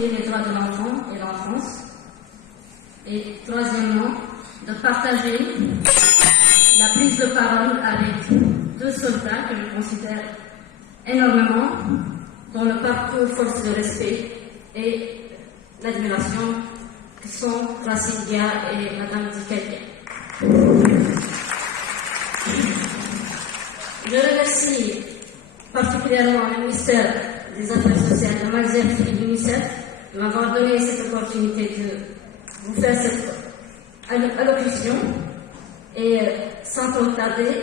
évoquer les droits de l'enfant et l'enfance. Et troisièmement, de partager la prise de parole avec deux soldats que je considère énormément, dont le parcours force de respect et l'admiration, qui sont Racine Dia et Madame Dikadia. Je remercie particulièrement le ministère des Affaires sociales, de MAGZEF et l'UNICEF de m'avoir donné cette opportunité de vous faire cette allocution. Et sans trop tarder,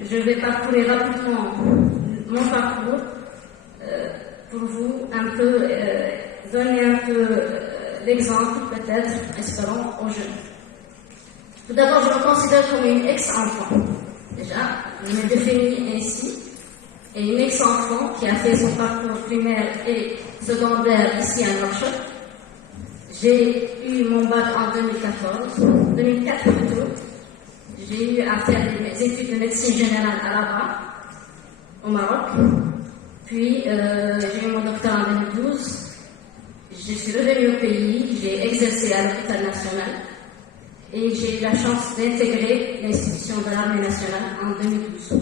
je vais parcourir rapidement mon parcours pour vous un peu donner un peu l'exemple, peut-être, espérons, aux jeunes. Tout d'abord, je me considère comme une ex-enfant. Déjà, je me définis ainsi. Et une ex-enfant qui a fait son parcours primaire et secondaire ici à Nouakchott. J'ai eu mon bac en 2004 plutôt. J'ai eu à faire mes études de médecine générale à Rabat, au Maroc. Puis, j'ai eu mon doctorat en 2012. Je suis revenue au pays, j'ai exercé à l'hôpital national et j'ai eu la chance d'intégrer l'institution de l'armée nationale en 2012.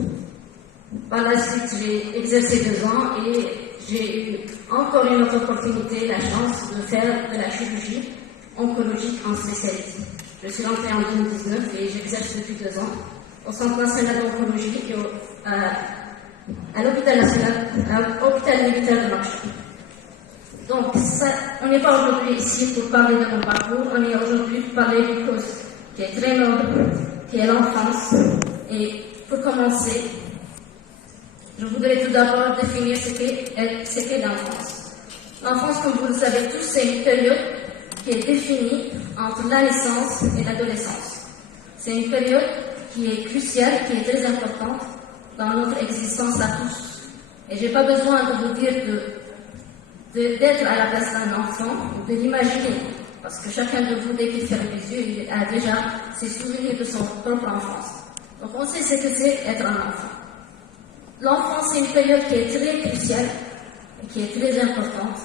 Par la suite, j'ai exercé 2 ans et j'ai eu encore une autre opportunité, la chance de faire de la chirurgie oncologique en spécialité. Je suis rentrée en 2019 et j'exerce depuis 2 ans au Centre national d'oncologie et à l'hôpital national, à l'hôpital militaire de Nouakchott. Donc, on n'est pas aujourd'hui ici pour parler de mon parcours, on est aujourd'hui pour parler d'une cause qui est très noble, qui est l'enfance. Et pour commencer, je voudrais tout d'abord définir ce qu'est l'enfance. L'enfance, comme vous le savez tous, c'est une période qui est définie entre la naissance et l'adolescence. C'est une période qui est cruciale, qui est très importante dans notre existence à tous. Et je n'ai pas besoin de vous dire d'être à la place d'un enfant, de l'imaginer, parce que chacun de vous, dès qu'il ferme les yeux, il a déjà ses souvenirs de son propre enfance. Donc on sait ce que c'est être un enfant. L'enfance, c'est une période qui est très cruciale et qui est très importante,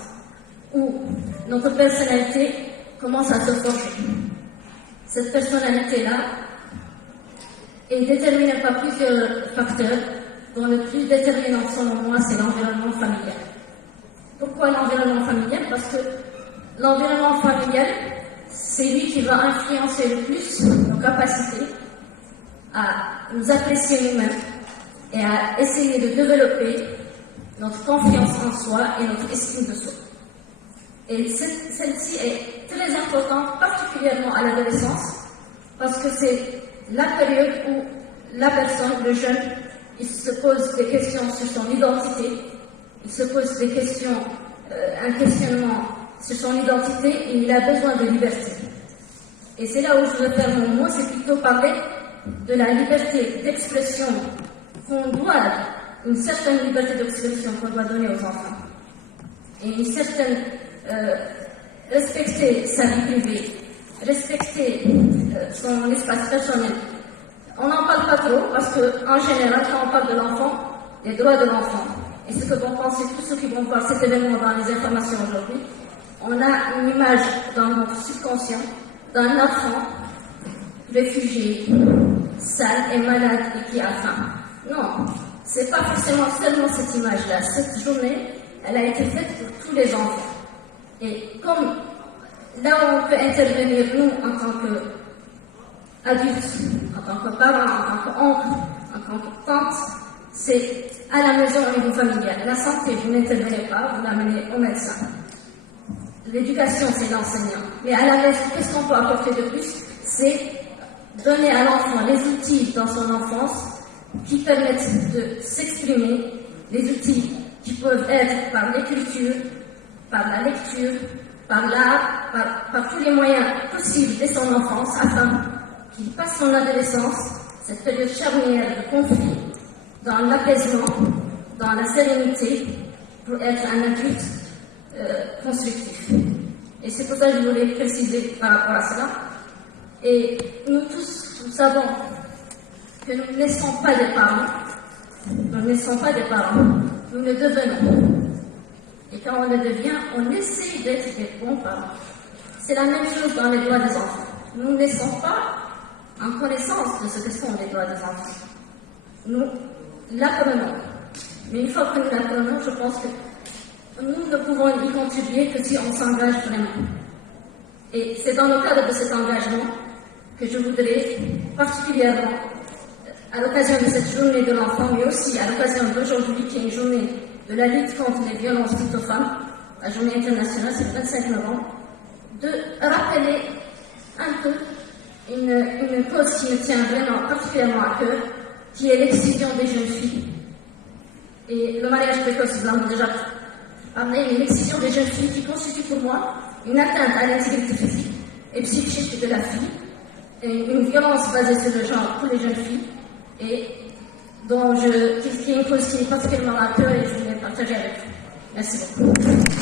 où notre personnalité commence à se forger. Cette personnalité-là est déterminée par plusieurs facteurs, dont le plus déterminant, selon moi, c'est l'environnement familial. Pourquoi l'environnement familial? Parce que l'environnement familial, c'est lui qui va influencer le plus nos capacités à nous apprécier nous-mêmes et à essayer de développer notre confiance en soi et notre estime de soi. Et celle-ci est très importante, particulièrement à l'adolescence, parce que c'est la période où la personne, le jeune, il se pose des questions sur son identité, il se pose des questions, un questionnement sur son identité et il a besoin de liberté. Et c'est là où je veux faire mon mot, c'est plutôt parler de la liberté d'expression qu'on doit, une certaine liberté d'expression qu'on doit donner aux enfants. Et une certaine, respecter sa vie privée, respecter son espace personnel. On n'en parle pas trop parce qu'en général, quand on parle de l'enfant, les droits de l'enfant, et ce que vont penser tous ceux qui vont voir cet événement dans les informations aujourd'hui, on a une image dans notre subconscient d'un enfant réfugié, sale et malade et qui a faim. Non, c'est pas forcément seulement cette image-là. Cette journée, elle a été faite pour tous les enfants. Et comme là où on peut intervenir, nous, en tant qu'adultes, en tant que parents, en tant qu'oncles, en tant que tantes, c'est à la maison au niveau familial. La santé, vous n'intervenez pas, vous l'amenez au médecin. L'éducation, c'est l'enseignant. Mais à la maison, qu'est-ce qu'on peut apporter de plus? C'est donner à l'enfant les outils dans son enfance qui permettent de s'exprimer, les outils qui peuvent être par l'écriture, par la lecture, par l'art, par tous les moyens possibles dès son enfance, afin qu'il passe son adolescence, cette période charnière de conflit, dans l'apaisement, dans la sérénité, pour être un adulte constructif. Et c'est pour ça que je voulais préciser par rapport à cela. Et nous tous, nous savons que nous ne naissons pas des parents, nous ne naissons pas des parents, nous le devenons. Et quand on le devient, on essaie d'être des bons parents. C'est la même chose dans les droits des enfants. Nous ne naissons pas en connaissance de ce que sont les droits des enfants. Nous l'apprenons. Mais une fois que nous l'apprenons, je pense que nous ne pouvons y contribuer que si on s'engage vraiment. Et c'est dans le cadre de cet engagement que je voudrais particulièrement, à l'occasion de cette journée de l'enfant, mais aussi à l'occasion d'aujourd'hui, qui est une journée de la lutte contre les violences faites aux femmes, la journée internationale, c'est le 25 novembre, de rappeler un peu une cause qui me tient vraiment particulièrement à cœur, qui est l'excision des jeunes filles. Et le mariage précoce, nous l'avons déjà parlé, mais l'excision des jeunes filles qui constitue pour moi une atteinte à l'intégrité physique et psychique de la fille, et une violence basée sur le genre pour les jeunes filles, et qui est une cause qui est particulièrement à cœur et je voulais partager avec vous. Merci beaucoup.